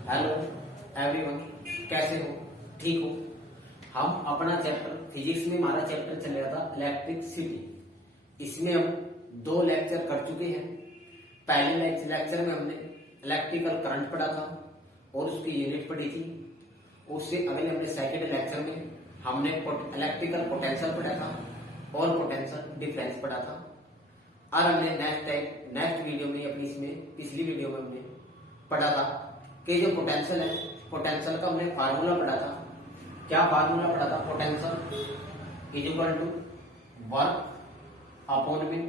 Hello everyone, कैसे हो? ठीक हो? हम अपना चैप्टर फिजिक्स में हमारा चैप्टर चल रहा था इलेक्ट्रिसिटी। इसमें हम 2 लेक्चर कर चुके हैं। पहले लेक्चर में हमने इलेक्ट्रिकल करंट पढ़ा था और उसकी यूनिट पढ़ी थी। उससे अगले हमने सेकेंड लेक्चर में हमने इलेक्ट्रिकल पोटेंशियल पढ़ा था और पोटेंशियल डिफरेंस पढ़ा था। और हमने नेक्स्ट वीडियो में अपनी इसमें पिछली वीडियो में हमने पढ़ा था कि जो पोटेंशियल है, पोटेंशियल का हमने फार्मूला पढ़ा था। क्या फार्मूला पढ़ा था? Potential is equal to work upon में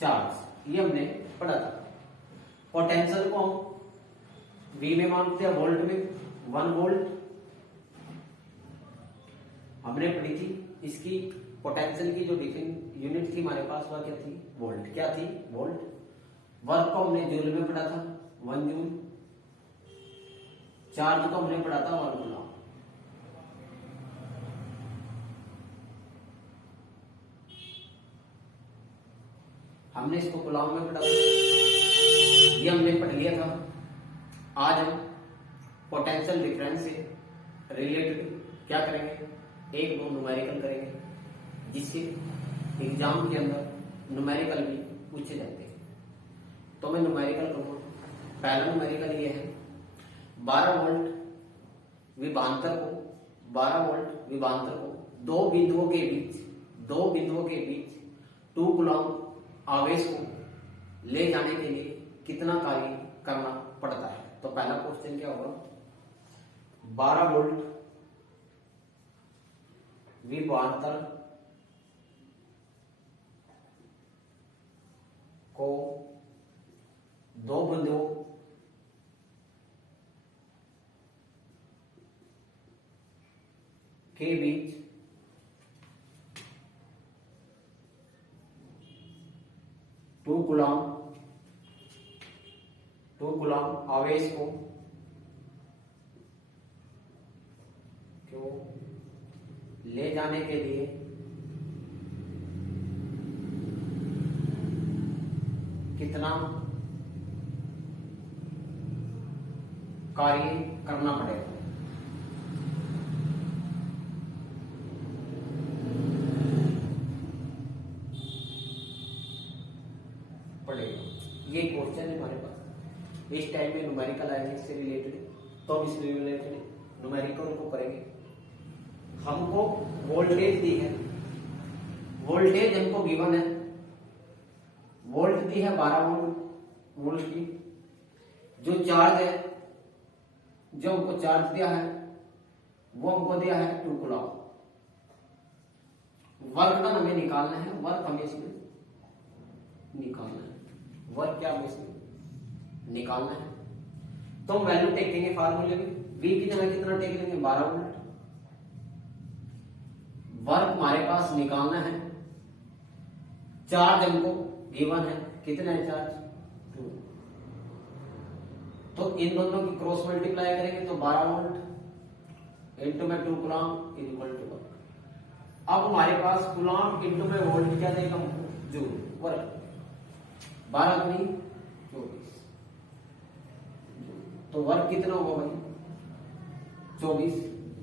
चार्ज। ये हमने पढ़ा था। पोटेंशियल को हम वी में मानते हैं, वोल्ट में 1 वोल्ट हमने पढ़ी थी। इसकी पोटेंशियल की जो यूनिट थी हमारे पास वह क्या थी? वोल्ट। क्या थी? वोल्ट। वर्क को हमने जूल में पढ़ा था, 1 जूल। चार्ज को हमने पढ़ा था 1 कूलम। हमने इसको कूलम में पढ़ा था, ये हमने पढ़ लिया था। आज हम पोटेंशियल डिफरेंस से रिलेटेड क्या करेंगे? 1-2 न्यूमेरिकल करेंगे, जिससे एग्जाम के अंदर न्यूमेरिकल भी पूछे जाते हैं। तो मैं न्यूमेरिकल करूंगा। पहला न्यूमेरिकल ये है, 12 वोल्ट विभवांतर को दो बिंदुओं के बीच 2 कूलम आवेश को ले जाने के लिए कितना कार्य करना पड़ता है। तो पहला क्वेश्चन क्या होगा? 12 वोल्ट विभवांतर को 2 बिंदुओं के बीच 2 कूलम आवेश को ले जाने के लिए कितना कार्य करना पड़ेगा। ये क्वेश्चन है हमारे पास। इस टाइम में न्यूमेरिकल आएंगे इससे रिलेटेड, तो हम इससे रिलेटेड न्यूमेरिकल को करेंगे। हमको वोल्टेज दी है, वोल्टेज हमको गिवन है। वोल्ट दी है 12 वोल्ट की। जो चार्ज है, जो हमको चार्ज दिया है वो हमको दिया है 2 कूलम। वर्क का हमें निकालना है, वर्क हमें इसमें निकालना है। वर्क क्या हमें इसमें निकालना है, तो हम वैल्यू टेकेंगे फार्मूले में। V की जगह कितना टेक लेंगे? 12 वोल्ट। वर्क हमारे पास निकालना है। चार्ज हमको गिवन है, कितना है चार्ज? 2। तो इन दोनों की क्रॉस मल्टीप्लाई करेंगे तो 12 वोल्ट इंटू में 2 coulomb is equal to work. अब हमारे पास कूलम इंटू में वोल्ट क्या देगा? जूल। वर्क 12 दूनी 24। तो वर्क कितना होगा भाई? 24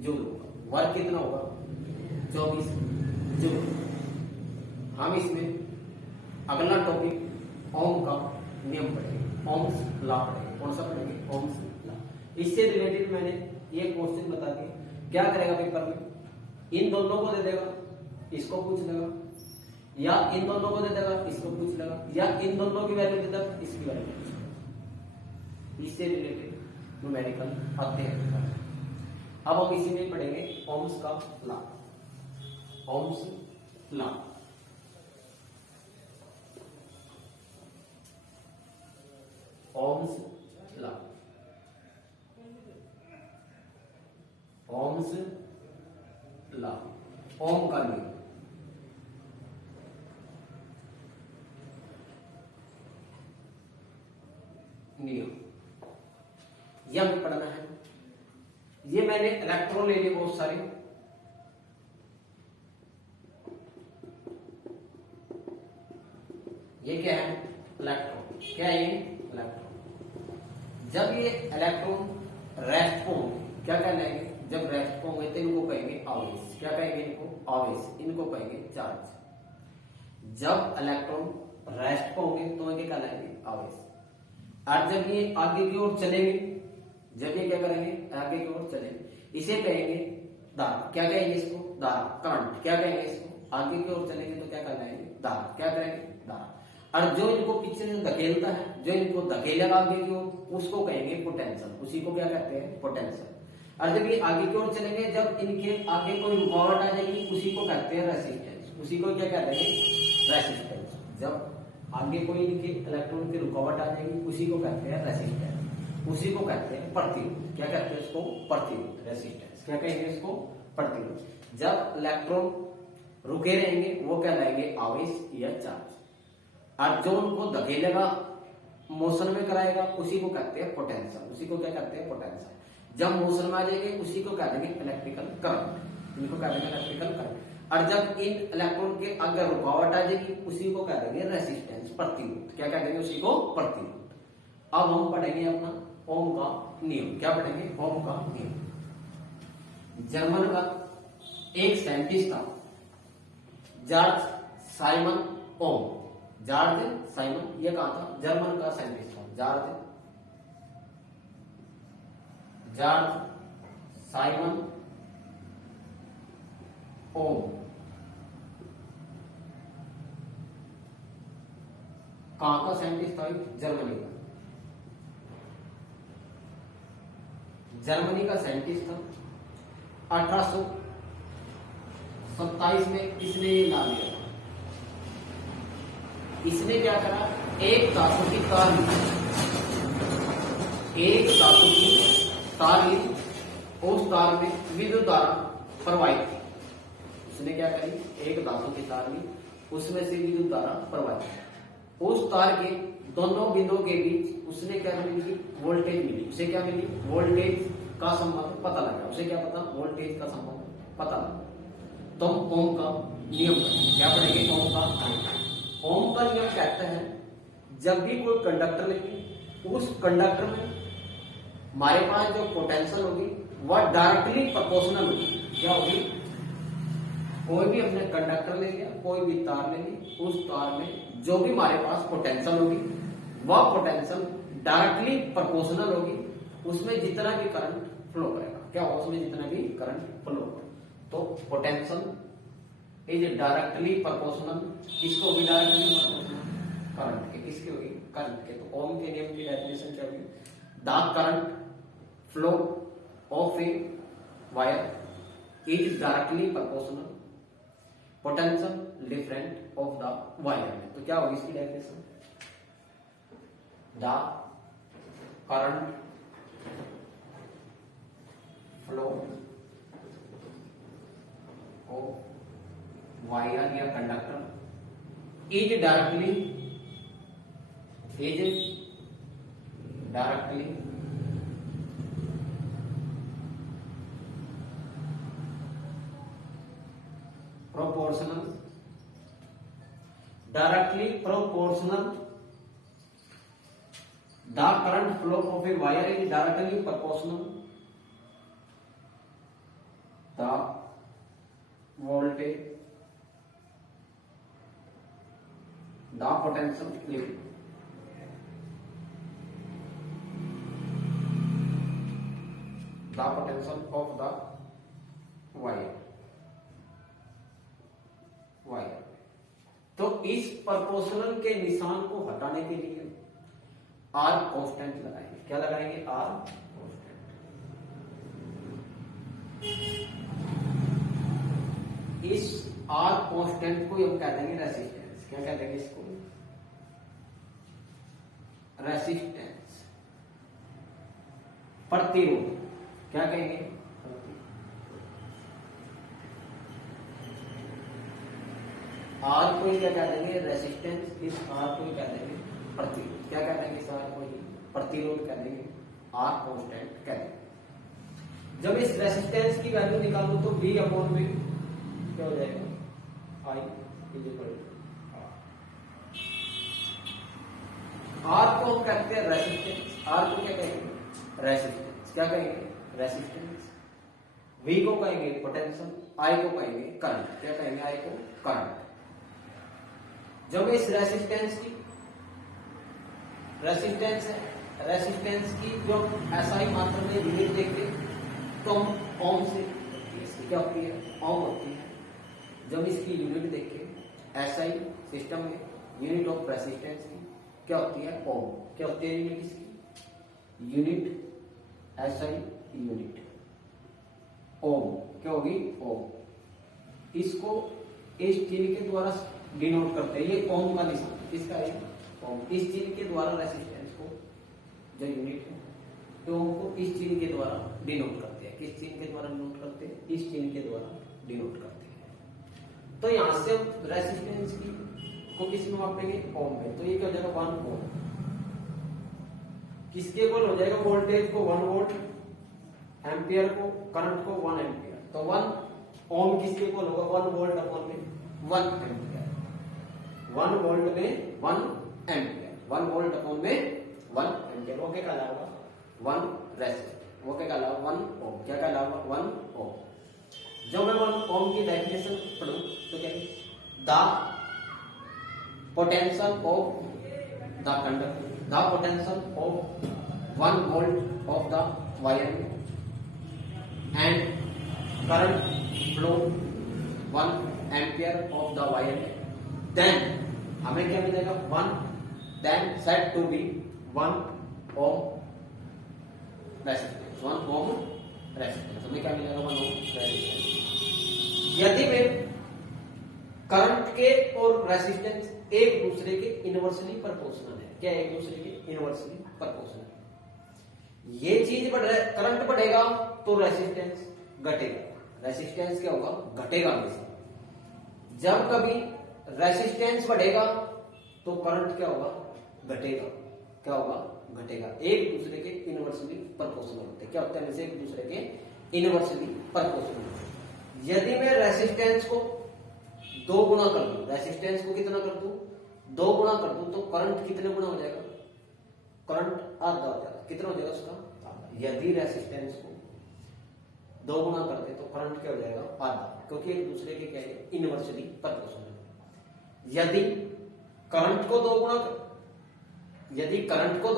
जूल होगा। वर्क कितना होगा? 24 जूल। हम इसमें अगला टॉपिक ओम का नियम पढ़ेंगे, ओम्स लॉ पढ़ेंगे। कौन सा पढ़ेंगे? Ohm's law. इससे रिलेटेड मैंने ये क्वेश्चन बता दिया। क्या करेगा पेपर में? इन दोनों को दे देगा, इसको पूछ लेगा, या इन दोनों को दे देगा, इसको पूछ लेगा, या इन दोनों की वैल्यू दे देगा, इसकी वैल्यू पूछ लेगा। इससे रिलेटेड न्यूमेरिकल आते हैं। अब हम इसी में पढ़ेंगे ओम्स का law. Ohm's law Ohm's law Ohm's law Ohm का नियम। यह हमें पढ़ना है। ये मैंने इलेक्ट्रॉन ले लिए बहुत सारे। ये क्या है? इलेक्ट्रॉन। क्या है ये? इलेक्ट्रॉन। जब ये इलेक्ट्रॉन रेस्ट पर होंगे क्या कहलाएंगे, जब रेस्ट पर होंगे तो इनको कहेंगे आवेश। क्या कहेंगे इनको, आवेश। इनको कहेंगे चार्ज। जब इलेक्ट्रॉन रेस्ट पर होंगे तो इनके कहलाएंगे आवेश। और जब ये आगे की ओर चलेंगे, जब ये क्या करेंगे आगे की ओर चलेंगे, इसे कहेंगे धारा। क्या कहेंगे इसको, धारा, करंट। क्या कहेंगे इसको, आगे की ओर चलेंगे तो क्या कहलाएंगे, धारा। क्या करेंगे, धारा। और जो इनको पीछे से धकेलता है, जो इनको धकेलेगा आगे की ओर, उसको कहेंगे पोटेंशियल। उसी को क्या कहते हैं, पोटेंशियल। और जब ये आगे की ओर चलेंगे, जब इनके आगे कोई रुकावट आ जाएगी, उसी को कहते हैं रेसिस्टेंस। उसी को क्या कहते हैं, रेसिस्टेंस। जब आगे कोई इनके इलेक्ट्रॉन की रुकावट आ जाएगी, उसी को कहते हैं रेसिस्टेंस। उसी को कहते हैं प्रतिरोध। क्या कहते हैं इसको, प्रतिरोध, रेसिस्टेंस। क्या कहेंगे इसको, प्रतिरोध। जब इलेक्ट्रॉन रुके रहेंगे वो कहलाएंगे आवेश या चार्ज। और जो उनको धकेलेगा, मोशन में कराएगा, उसी को कहते हैं पोटेंशियल। उसी को क्या कहते हैं, पोटेंशियल। जब मोशन में आ जाएंगे उसी को कह देंगे इलेक्ट्रिकल करंट। इनको कह देंगे इलेक्ट्रिकल करंट। और जब इन इलेक्ट्रॉन के अगर रुकावट आ जाएगी, उसी को कह देंगे रेसिस्टेंस, प्रतिरोध। क्या कह देंगे, उसी को प्रतिरोध। अब हम पढ़ेंगे अपना ओम का नियम। क्या पढ़ेंगे, ओम का नियम। जर्मन का एक साइंटिस्ट था, जॉर्ज साइमन ओम। जॉर्ज साइमन, ये कहा था, जर्मन का साइंटिस्ट था, जॉर्ज साइमन ओम। कहां का साइंटिस्ट था, जर्मनी का। जर्मनी का साइंटिस्ट था। 1827 में इसने ये नाम लिया था। इसने क्या करा, एक धातु की तार ली, एक धातु की तार ली, उस तार में विद्युत धारा प्रवाहित की। उसने क्या करी, एक धातु की तार ली, उसमें से विद्युत धारा प्रवाहित की। उस तार के दोनों बिंदुओं के बीच उसने क्या मिली, वोल्टेज मिली। उसे क्या मिली, वोल्टेज का संबंध पता लगा। उसे क्या पता, वोल्टेज का संबंध पता लगा। तो ओम का नियम पढ़ेंगे। क्या पढ़ेंगे, ओम का नियम। ओम का नियम कहता है, जब भी कोई कंडक्टर लेंगे, उस कंडक्टर में हमारे पास जो पोटेंशियल होगी वह डायरेक्टली प्रोपोर्शनल होगी। क्या होगी, कोई भी हमने कंडक्टर ले लिया, कोई भी तार ले ली, उस तार में जो भी हमारे पास पोटेंशियल होगी वह पोटेंशियल डायरेक्टली प्रोपोर्शनल होगी उसमें जितना भी करंट फ्लो करेगा। क्या होगा, उसमें जितना भी करंट फ्लो होगा। तो पोटेंशियल इज डायरेक्टली प्रोपोर्शनल, किसको होगी, डायरेक्टली प्रोपोर्शनल करंट के। किसकी होगी, करंट के। तो ओम के नियम की डेफिनेशन क्या होगी, the current flow of a wire is directly proportional potential different of the wire. तो क्या होगी इसकी definition, the current flow of wire या conductor is directly proportional the current flow of a wire is directly proportional the voltage the potential of the wire। तो इस proportional के निशान को हटाने के लिए आर कांस्टेंट लगाएंगे। क्या लगाएंगे, आर कांस्टेंट। इस आर कांस्टेंट को हम कह देंगे रेसिस्टेंस। क्या कह देंगे इसको, रेसिस्टेंस, प्रतिरोध। क्या कहेंगे, आर को ही क्या कह देंगे, रेसिस्टेंस। इस आर को ही कह देंगे प्रतिरोध। क्या कह देंगे, इस आर को ही प्रतिरोध कह देंगे, आर कांस्टेंट कह देंगे। जब इस रेसिस्टेंस की वैल्यू निकालू तो V अपॉन में क्या हो जाएगा, I is equal to R. को हम कहते हैं रेसिस्टेंस आर को क्या कहेंगे? रेसिस्टेंस। क्या कहेंगे? रेसिस्टेंस। वी को कहेंगे पोटेंशियल, आई को कहेंगे करंट। क्या कहेंगे? आई को करंट। जब इस रेसिस्टेंस की रेसिस्टेंस की जो एसआई मात्रा में यूनिट देखे तो हम ओम से, इसकी क्या होती है? ओम होती है। जब इसकी यूनिट देखे एसआई सिस्टम में यूनिट ऑफ रेसिस्टेंस की क्या होती है? ओम। क्या होती है यूनिट इसकी? यूनिट एसआई यूनिट ओम। क्या होगी? ओम। इसको इस चिन्ह के द्वारा डिनोट करते हैं। ये ओम का निशान किसका है? ओम। इस चिन्ह के द्वारा रेसिस्टेंस को जो यूनिट है तो ओम को इस चिन्ह के द्वारा डिनोट करते हैं। किस चिन्ह के द्वारा डिनोट करते हैं? इस चिन्ह के द्वारा डिनोट करते हैं। तो यहां से हम रेसिस्टेंस की को किस में मापेंगे? ओम में। तो ये क्या हो जाएगा? 1 ओम। किसके इक्वल हो जाएगा? वोल्टेज को 1 वोल्ट, एम्पियर को, करंट को 1 एम्पियर। तो 1 ओम किसके इक्वल होगा? 1 वोल्ट अपॉन में 1 एम्पियर। 1 वोल्ट में 1 एम्पियर। 1 वोल्ट अपॉन में 1 एम्पियर। वो क्या कहलाएगा? 1 रेसिस्टर। वो क्या कहलाएगा? 1 ओम। क्या कहलाएगा? 1 ओम। जब मैं 1 ओम की डेफिनेशन पढ़ूं तो क्या है? The potential of the conductor, the potential of 1 volt of the wire and current flow 1 ampere of the wire, then हमें क्या मिलेगा? 1 then set to be 1 ohm resistance. 1 ohm resistance हमें क्या मिलेगा? 1 ओम रेसिस्टेंस। यदि में करंट के और रेसिस्टेंस एक दूसरे के इनवर्सली प्रोपोर्शनल है। क्या? एक दूसरे के इनवर्सली प्रोपोर्शनल। ये चीज बढ़ रहा है, करंट बढ़ेगा तो रेसिस्टेंस घटेगा। रेसिस्टेंस क्या होगा? घटेगा हमेशा। जब कभी रेसिस्टेंस बढ़ेगा तो करंट क्या होगा? घटेगा। क्या होगा? घटेगा। एक दूसरे के इनवर्सली प्रोपोर्शनल होते हैं। क्या होता है? हमेशा एक दूसरे के इनवर्सली प्रोपोर्शनल। यदि मैं रेसिस्टेंस को 2 गुना कर दूं, रेसिस्टेंस को कितना कर दूं? 2 गुना कर दूं तो करंट कितने गुना हो जाएगा? करंट आधा हो जाएगा। कितना हो जाएगा उसका? आधा। यदि रेसिस्टेंस को 2 गुना कर दे तो करंट क्या हो जाएगा? आधा। क्योंकि एक दूसरे के क्या है? Inversely proportional. यदि करंट को 2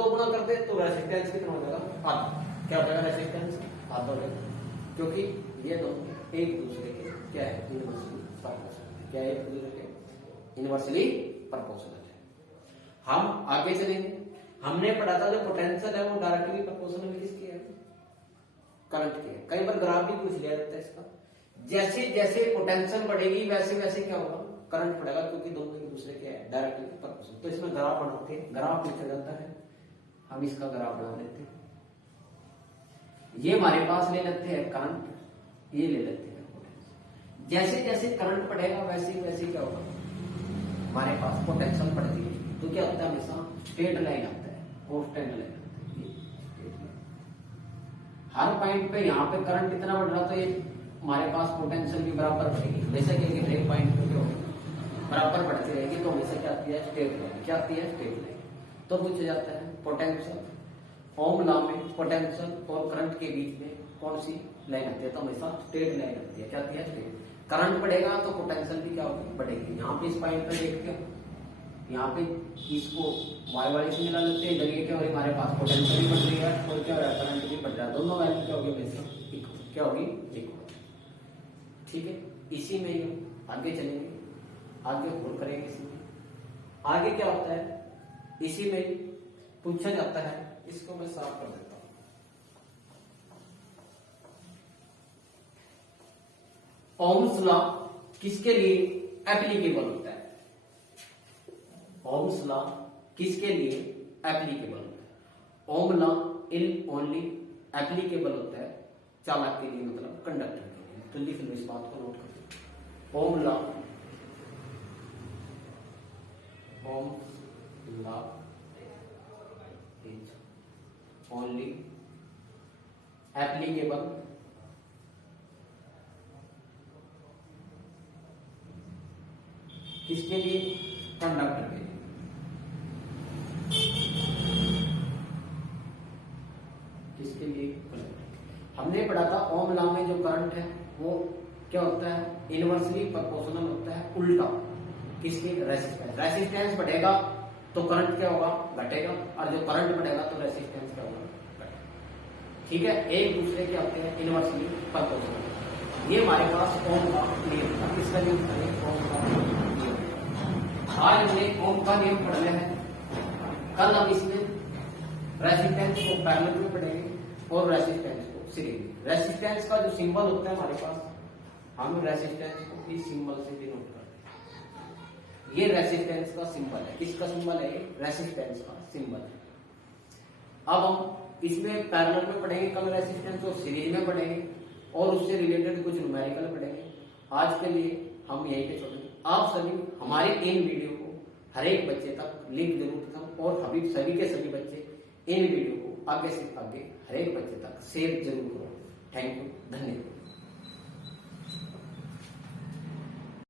गुना कर दे तो रेसिस्टेंस कितना हो जाएगा? आधा। क्या हो जाएगा? रेसिस्टेंस आधा हो जाएगा। क्योंकि ये दोनों एक दूसरे के क्या है? Inversely proportional. क्या है? एक दूसरे के इनवर्सली प्रोपोर्शनल है। हम आगे चलेंगे। हमने पढ़ा था जो पोटेंशियल है वो डायरेक्टली प्रोपोर्शनल किसकी है? करंट की है। कई बार ग्राफ भी पूछ लिया जाता है इसका। जैसे जैसे पोटेंशियल बढ़ेगी वैसे वैसे क्या होगा? करंट बढ़ेगा, क्योंकि दोनों एक दूसरे के डायरेक्टली प्रोपोर्शनल। तो इसमें ग्राफ बनाते हैं। ग्राफ पूछा जाता है, हम इसका ग्राफ बना लेते हैं। ये हमारे पास ले लेते हैं करंट, ये ले लेते हैं पोटेंशियल। जैसे जैसे करंट बढ़ेगा वैसे वैसे क्या होगा? हमारे पास पोटेंशियल बढ़ती है। तो क्या होता है? हमेशा स्ट्रेट लाइन आता है, कांस्टेंट लाइन आता है। हर पॉइंट पे यहाँ पे करंट इतना बढ़ रहा तो ये हमारे पास पोटेंशियल भी बराबर बढ़ेगी। जैसे कि हर एक पॉइंट पे जो बराबर बढ़ती रहेगी तो हमेशा क्या आती है? Straight line. क्या आती है? Straight line. तो पूछा जाता है पोटेंशियल, ओम लॉ में पोटेंशियल और करंट के बीच में कौन सी लाइन आती है? तो हमेशा स्ट्रेट लाइन आती है। क्या आती है? स्ट्रेट। करंट बढ़ेगा तो पोटेंशियल भी क्या होगी? बढ़ेगी। यहाँ पे इस पॉइंट पर देखते हो, यहाँ पे इसको वाई वाई से मिला लेते हैं। इधर ये क्या हो रही है? हमारे पास पोटेंशियल भी बढ़ रही है और क्या हो रहा है? करंट भी बढ़ रहा है। दोनों वैल्यू क्या होगी? हमेशा इक्वल। क्या होगी? इक्वल। ठीक है। इसी में ही आगे चलेंगे, आगे होल्ड करेंगे। इसी में आगे क्या होता है? इसी में पूछा जाता है, इसको मैं साफ कर देता हूं। ओम्स लॉ किसके लिए एप्लीकेबल होता है? ओम्स लॉ किसके लिए एप्लीकेबल होता है? ओम लॉ इन ओनली एप्लीकेबल होता है चालक के लिए, मतलब कंडक्टर के लिए। तो लिख लो, इस बात को नोट करो। ओम लॉ इज ओनली एप्लीकेबल किसके लिए? कंडक्टर के लिए। किसके लिए? करंट। हमने पढ़ा था ओम लॉ में जो करंट है वो क्या होता है? इनवर्सली प्रोपोर्शनल होता है, उल्टा किसके? रेसिस्टेंस। रेसिस्टेंस बढ़ेगा तो करंट क्या होगा? घटेगा, और जो करंट बढ़ेगा तो रेसिस्टेंस क्या होगा? घटेगा। ठीक है, एक दूसरे के होते हैं इनवर्सली प्रोपोर्शनल। ये हमारे पास ओम का नियम था। किसका नियम था? ओम का नियम। आज हमने ओम का नियम पढ़ लिया है। कल हम इसमें रेसिस्टेंस को पैरेलल में पढ़ेंगे और रेसिस्टेंस को सीरीज में। रेसिस्टेंस का जो सिंबल होता है हमारे पास, हम रेसिस्टेंस को इस सिंबल से डिनोट करते हैं। ये रेसिस्टेंस का सिंबल है। किसका सिंबल है? रेसिस्टेंस का सिंबल है। अब हम इसमें पैरेलल में पढ़ेंगे कल रेसिस्टेंस, और सीरीज में पढ़ेंगे, और उससे रिलेटेड कुछ न्यूमेरिकल पढ़ेंगे। आज के लिए हम यहीं पे छोड़ेंगे। आप सभी हमारे इन वीडियो को हर एक बच्चे तक लिंक जरूर करें, और सभी के सभी बच्चे इन वीडियो को आगे से आगे हर एक बच्चे तक शेयर जरूर करो। थैंक यू, धन्यवाद।